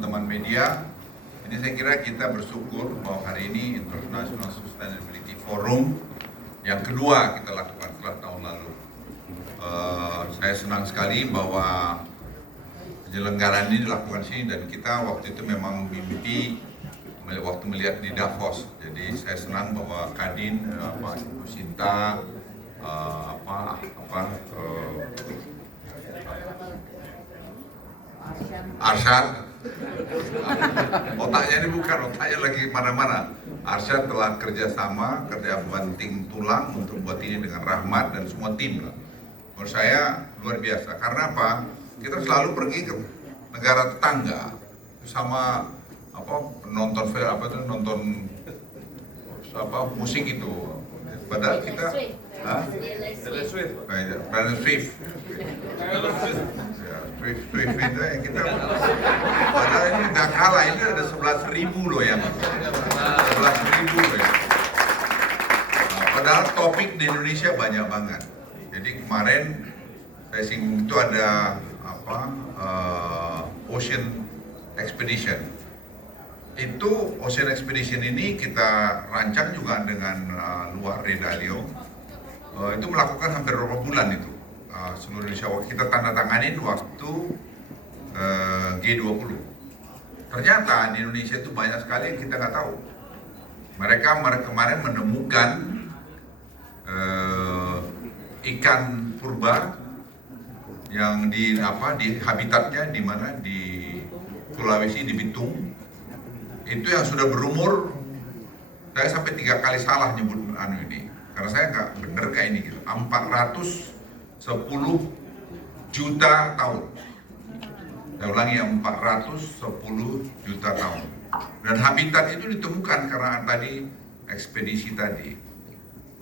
teman-teman media. Ini saya kira kita bersyukur bahwa hari ini International Sustainability Forum yang kedua kita lakukan setelah tahun lalu. Saya senang sekali bahwa penyelenggaraan ini dilakukan sini dan kita waktu itu memang mimpi waktu melihat di Davos. Jadi saya senang bahwa Kadin, Ibu Sinta, Arsyad, otaknya ini bukan, otaknya lagi mana-mana. Arsyad telah kerja banting tulang untuk buat ini dengan Rahmat dan semua tim lah. Menurut saya luar biasa. Karena apa? Kita selalu pergi ke negara tetangga sama nonton nonton musik itu. Padahal kita Taylor Swift. Swift itu ya kita. Padahal ini nggak kalah, ini ada 11.000 loh yang 11.000 loh ya. Padahal topik di Indonesia banyak banget. Jadi kemarin saya singgung itu ada Ocean Expedition. Itu Ocean Expedition ini kita rancang juga dengan luar Redalio. Itu melakukan hampir beberapa bulan itu. Seluruh Indonesia kita tanda tanganin waktu G20. Ternyata di Indonesia itu banyak sekali yang kita nggak tahu. Mereka kemarin menemukan ikan purba yang di habitatnya di mana di Sulawesi, di Bitung. Itu yang sudah berumur, saya sampai 3 kali salah nyebut ini karena saya nggak bener kayak ini gitu, 410 juta tahun. Saya ulangi, 410 juta tahun. Dan habitat itu ditemukan karena tadi ekspedisi tadi.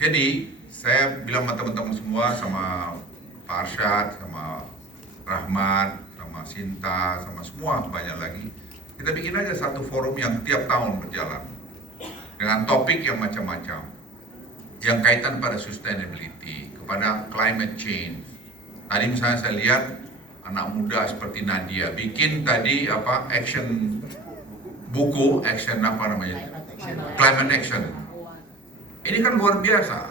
Jadi saya bilang sama teman-teman semua, sama Pak Arsyad, sama Rahmat, sama Sinta, sama semua banyak lagi. Kita bikin aja satu forum yang tiap tahun berjalan dengan topik yang macam-macam, yang kaitan pada sustainability, kepada climate change. Tadi misalnya saya lihat anak muda seperti Nadia bikin tadi action buku, climate action. Ini kan luar biasa.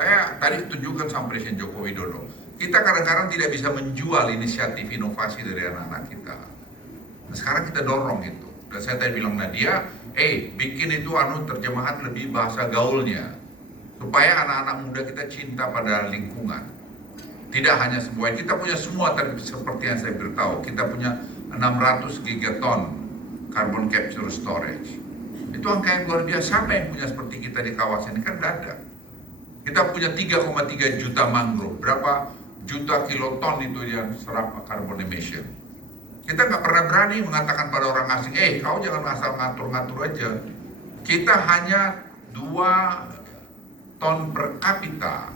Saya tadi tunjukkan sama Presiden Joko Widodo. Kita kadang-kadang tidak bisa menjual inisiatif inovasi dari anak-anak kita. Nah, sekarang kita dorong itu. Dan saya tadi bilang Nadia, bikin itu terjemahan lebih bahasa gaulnya. Supaya anak-anak muda kita cinta pada lingkungan. Tidak hanya semua, kita punya semua seperti yang saya beritahu. Kita punya 600 gigaton carbon capture storage. Itu angka yang luar biasa. Siapa yang punya seperti kita di kawasan ini? Kan tidak ada. Kita punya 3,3 juta mangrove. Berapa juta kiloton itu yang serap carbon emission. Kita nggak pernah berani mengatakan pada orang asing, kau jangan asal ngatur-ngatur aja. Kita hanya 2 ton per kapita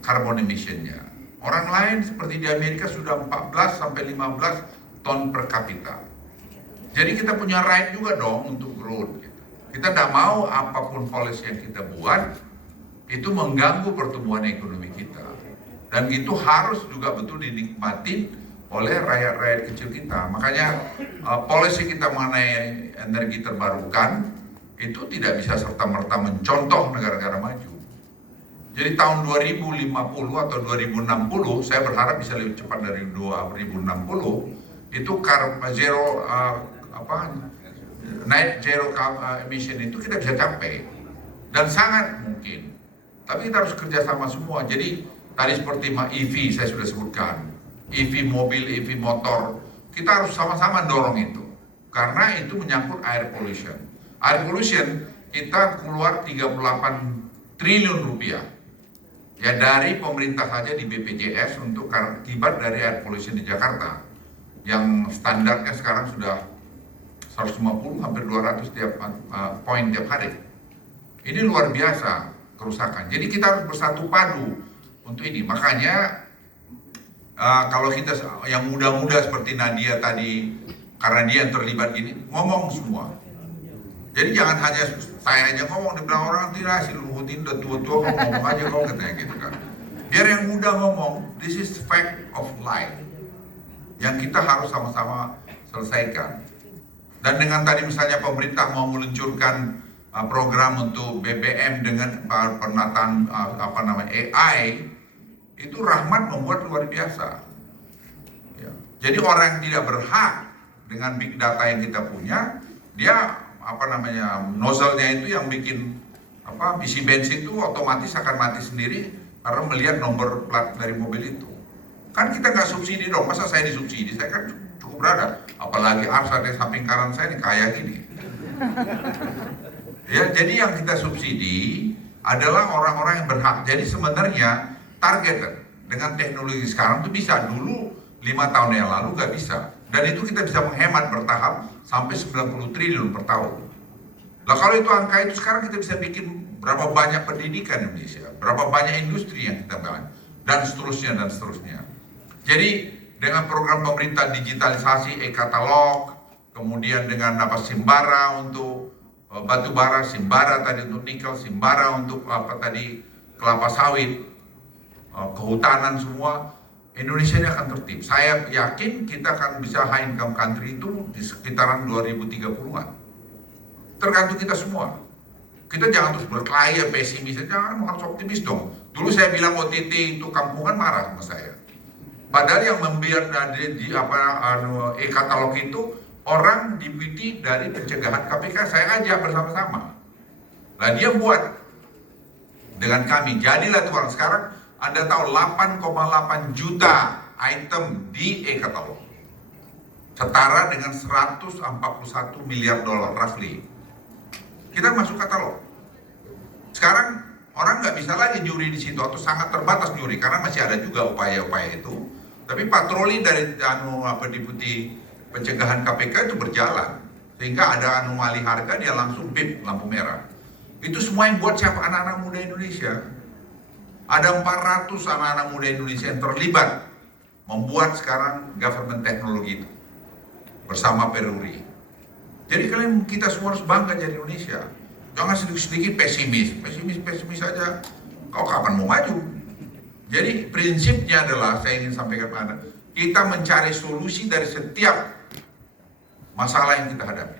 carbon emission-nya. Orang lain seperti di Amerika sudah 14 sampai 15 ton per kapita. Jadi kita punya right juga dong untuk growth. Kita tidak mau apapun policy yang kita buat itu mengganggu pertumbuhan ekonomi kita. Dan itu harus juga betul dinikmati oleh rakyat-rakyat kecil kita. Makanya policy kita mengenai energi terbarukan itu tidak bisa serta-merta mencontoh negara-negara maju. Jadi tahun 2050 atau 2060 saya berharap bisa lebih cepat dari 2060 itu net zero emission itu kita bisa capai dan sangat mungkin. Tapi kita harus kerjasama semua. Jadi tadi seperti EV saya sudah sebutkan. EV mobil, EV motor, kita harus sama-sama dorong itu. Karena itu menyangkut air pollution. Air pollution kita keluar 38 triliun rupiah. Ya dari pemerintah saja di BPJS untuk akibat dari air pollution di Jakarta. Yang standarnya sekarang sudah 150 hampir 200 tiap poin tiap hari. Ini luar biasa kerusakan. Jadi kita harus bersatu padu untuk ini. Makanya kalau kita yang muda-muda seperti Nadia tadi, karena dia yang terlibat gini, ngomong semua. Jadi jangan hanya saya aja ngomong, dibilang orang tidak, si Luhutin udah tua-tua ngomong aja kok katanya gitu kan. Biar yang muda ngomong, this is fact of life. Yang kita harus sama-sama selesaikan. Dan dengan tadi misalnya pemerintah mau meluncurkan program untuk BBM dengan penataan AI, itu Rahmat membuat luar biasa. Ya. Jadi orang yang tidak berhak dengan big data yang kita punya, dia nozzle-nya itu yang bikin isi bensin itu otomatis akan mati sendiri karena melihat nomor plat dari mobil itu. Kan kita nggak subsidi dong, masa saya disubsidi? Saya kan cukup berada, apalagi Ars ada samping kanan saya nih kaya gini. Ya, jadi yang kita subsidi adalah orang-orang yang berhak. Jadi sebenarnya target dengan teknologi sekarang itu bisa, dulu 5 tahun yang lalu nggak bisa. Dan itu kita bisa menghemat bertahap sampai 90 triliun per tahun. Nah kalau itu angka itu sekarang kita bisa bikin berapa banyak pendidikan Indonesia, berapa banyak industri yang kita bangun, dan seterusnya dan seterusnya. Jadi dengan program pemerintah digitalisasi e-katalog, kemudian dengan Simbara untuk batu bara, Simbara tadi untuk nikel, Simbara untuk kelapa sawit, kehutanan semua, Indonesia ini akan tertib. Saya yakin kita akan bisa high income country itu di sekitaran 2030-an. Tergantung kita semua. Kita jangan terus berkelahi, pesimis, jangan, harus optimis dong. Dulu saya bilang OTT itu kampungan, marah sama saya. Padahal yang membiar di e-katalog itu orang deputi dari pencegahan KPK, saya ajak bersama-sama. Nah dia buat dengan kami, jadilah tuh orang sekarang Anda tahu 8,8 juta item di e-katalog, setara dengan 141 miliar dolar roughly. Kita masuk katalog. Sekarang orang nggak bisa lagi nyuri di situ atau sangat terbatas nyuri karena masih ada juga upaya-upaya itu. Tapi patroli dari deputi pencegahan KPK itu berjalan sehingga ada anomali harga dia langsung bip lampu merah. Itu semua yang buat siapa? Anak-anak muda Indonesia. Ada 400 anak-anak muda Indonesia yang terlibat membuat sekarang government teknologi itu bersama Peruri. Jadi kita semua harus bangga jadi Indonesia. Jangan sedikit-sedikit pesimis saja. Kau kapan mau maju? Jadi prinsipnya adalah saya ingin sampaikan kepada Anda, kita mencari solusi dari setiap masalah yang kita hadapi.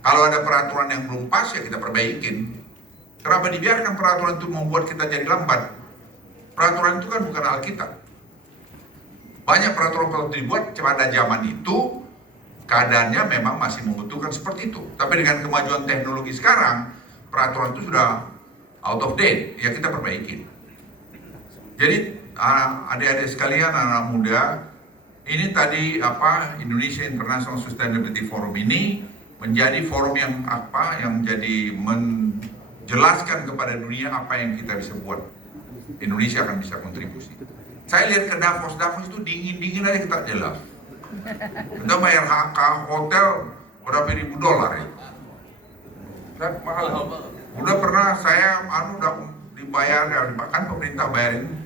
Kalau ada peraturan yang belum pas ya kita perbaikin. Kenapa dibiarkan peraturan itu membuat kita jadi lambat? Peraturan itu kan bukan Alkitab. Banyak peraturan dibuat pada zaman itu, keadaannya memang masih membutuhkan seperti itu. Tapi dengan kemajuan teknologi sekarang, peraturan itu sudah out of date, ya kita perbaiki. Jadi adik-adik sekalian, anak muda, ini tadi Indonesia International Sustainability Forum ini menjadi forum yang jadi menjelaskan kepada dunia apa yang kita bisa buat. Indonesia akan bisa kontribusi. Saya lihat ke Davos itu dingin aja kita jelas. Kita bayar hotel berapa ribu dolar ya. Dan mahal. Udah pernah saya udah dibayar, bahkan pemerintah bayarin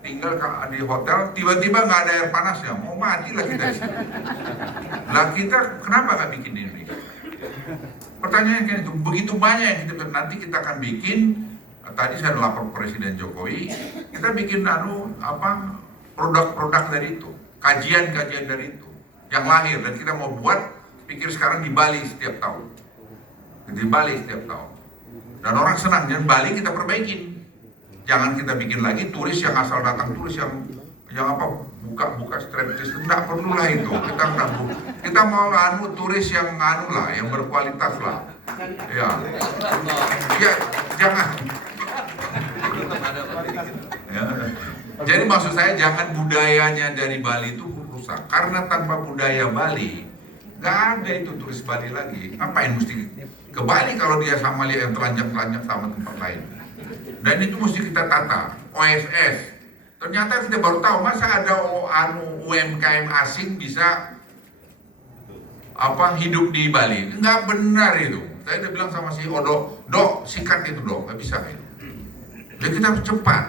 tinggal di hotel, tiba-tiba nggak ada air panasnya, mau mati lah kita di sini. Lah kita kenapa nggak bikin di Indonesia? Pertanyaannya kayak itu, begitu banyak yang nanti kita akan bikin. Tadi saya lapor Presiden Jokowi, kita bikin produk-produk dari itu, kajian-kajian dari itu yang lahir, dan kita mau buat, pikir sekarang di Bali setiap tahun, dan orang senang. Dan Bali kita perbaikin, jangan kita bikin lagi turis yang asal datang, turis yang buka striptease, tidak perlu lah itu. Kita mau turis yang yang berkualitas lah, ya jangan. Ya. Jadi maksud saya jangan budayanya dari Bali itu rusak, karena tanpa budaya Bali nggak ada itu turis Bali lagi. Ngapain mesti ke Bali kalau dia sama lihat yang telanjang-telanjang sama tempat lain? Dan itu mesti kita tata. OSS. Ternyata kita baru tahu, masa ada UMKM asing bisa hidup di Bali? Nggak benar itu. Saya udah bilang sama si Odo, Dok, sikat itu Dok, nggak bisa itu. Jadi kita harus cepat.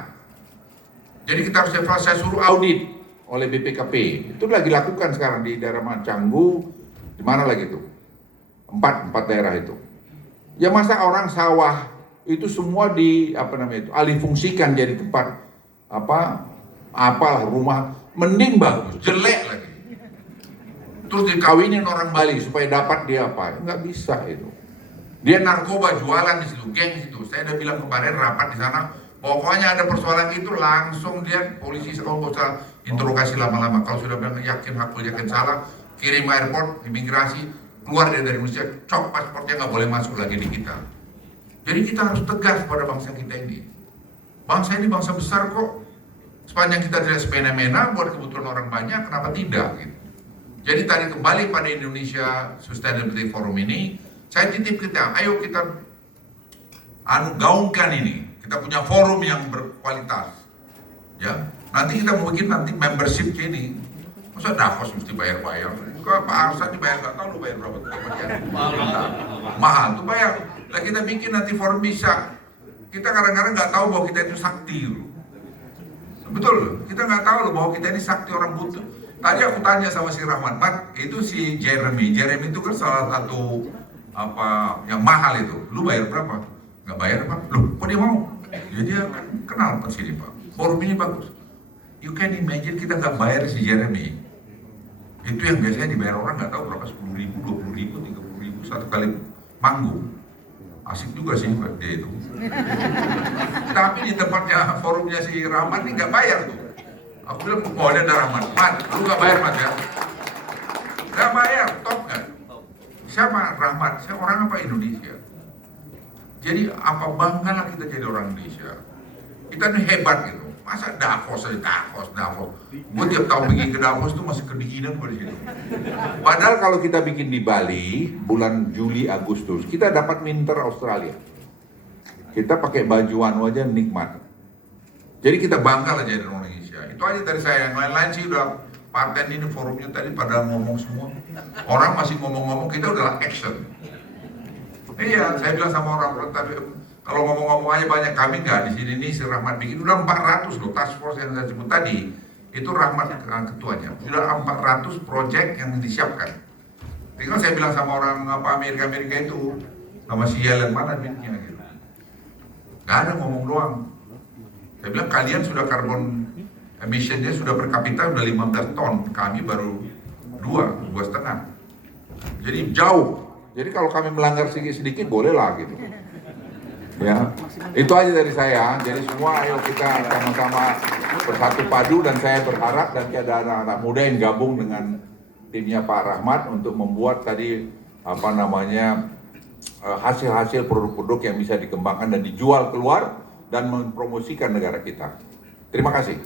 Jadi kita harus saya suruh audit oleh BPKP. Itu lagi lakukan sekarang di daerah Canggu, di mana lagi itu? Empat daerah itu. Ya masa orang sawah itu semua alih fungsikan jadi tempat rumah, mending bagus, jelek lagi. Itu terus dikawinin orang Bali supaya dapat dia apa? Nggak bisa itu. Dia narkoba jualan di situ, geng di situ. Saya udah bilang kemarin rapat di sana, pokoknya ada persoalan itu langsung dia polisi kalau nggak usah interogasi lama-lama. Kalau sudah bilang yakin hakul yakin salah, kirim airport, imigrasi, keluar dia dari Indonesia, cop pasportnya nggak boleh masuk lagi di kita. Jadi kita harus tegas pada bangsa kita ini. Bangsa ini bangsa besar kok. Sepanjang kita tidak semena-mena buat kebutuhan orang banyak, kenapa tidak? Gitu. Jadi tadi kembali pada Indonesia Sustainability Forum ini, saya titip kita, ayo kita gaungkan ini. Kita punya forum yang berkualitas. Ya, nanti kita mau bikin nanti membership ini. Masa Davos mesti bayar-bayar? Kok Pak Arsa dibayar nggak tahu lu bayar berapa tuh mahal tuh bayar. Lah kita bikin nanti forum bisa. Kita kadang-kadang nggak tahu bahwa kita itu sakti. Betul, kita nggak tahu loh bahwa kita ini sakti orang butuh. Tadi aku tanya sama si Rahmat, Mat, itu si Jeremy itu kan salah satu apa yang mahal itu. Lu bayar berapa? Nggak bayar apa? Loh, kok dia mau? Ya dia kan kenal ke sini Pak. Forum ini bagus. You can imagine kita nggak bayar si Jeremy. Itu yang biasanya dibayar orang nggak tahu berapa 10.000, 20.000, 30.000 satu kali manggung. Asik juga sih dia itu. Tapi di tempatnya forumnya si Rahmat ini nggak bayar tuh. Aku bilang, oh ada Rahmat, Mat, lu nggak bayar Mat ya? Nggak bayar, top nggak? Siapa Rahmat? Saya orang apa Indonesia? Jadi apa banggalah kita jadi orang Indonesia? Kita ini hebat gitu. Masa Davos aja, Davos. Gue tiap tahun pergi ke Davos tuh masih kedinginan gue di situ. Padahal kalau kita bikin di Bali bulan Juli Agustus, kita dapat winter Australia. Kita pakai baju anu aja nikmat. Jadi kita bangga lah jadi orang Indonesia. Itu aja dari saya. Yang lain-lain sih udah paten ini forumnya tadi pada ngomong semua. Orang masih ngomong-ngomong, kita udah action. Iya, saya bilang sama orang tapi kalau ngomong-ngomong aja banyak, kami nggak di sini nih si Rahmat bikin udah 400 loh task force yang saya sebut tadi. Itu Rahmat ketuanya. Sudah 400 project yang disiapkan. Tinggal saya bilang sama orang apa Amerika itu, sama si Yellen mana duitnya gitu. Gak ada ngomong doang. Saya bilang kalian sudah carbon emissionnya sudah per kapita udah 15 ton, kami baru 2,5. Jadi jauh. Jadi kalau kami melanggar sedikit boleh lah gitu. Ya, itu aja dari saya. Jadi semua ayo kita sama-sama bersatu padu dan saya berharap dan ada anak-anak muda yang gabung dengan timnya Pak Rahmat untuk membuat tadi apa namanya hasil-hasil produk-produk yang bisa dikembangkan dan dijual keluar dan mempromosikan negara kita. Terima kasih.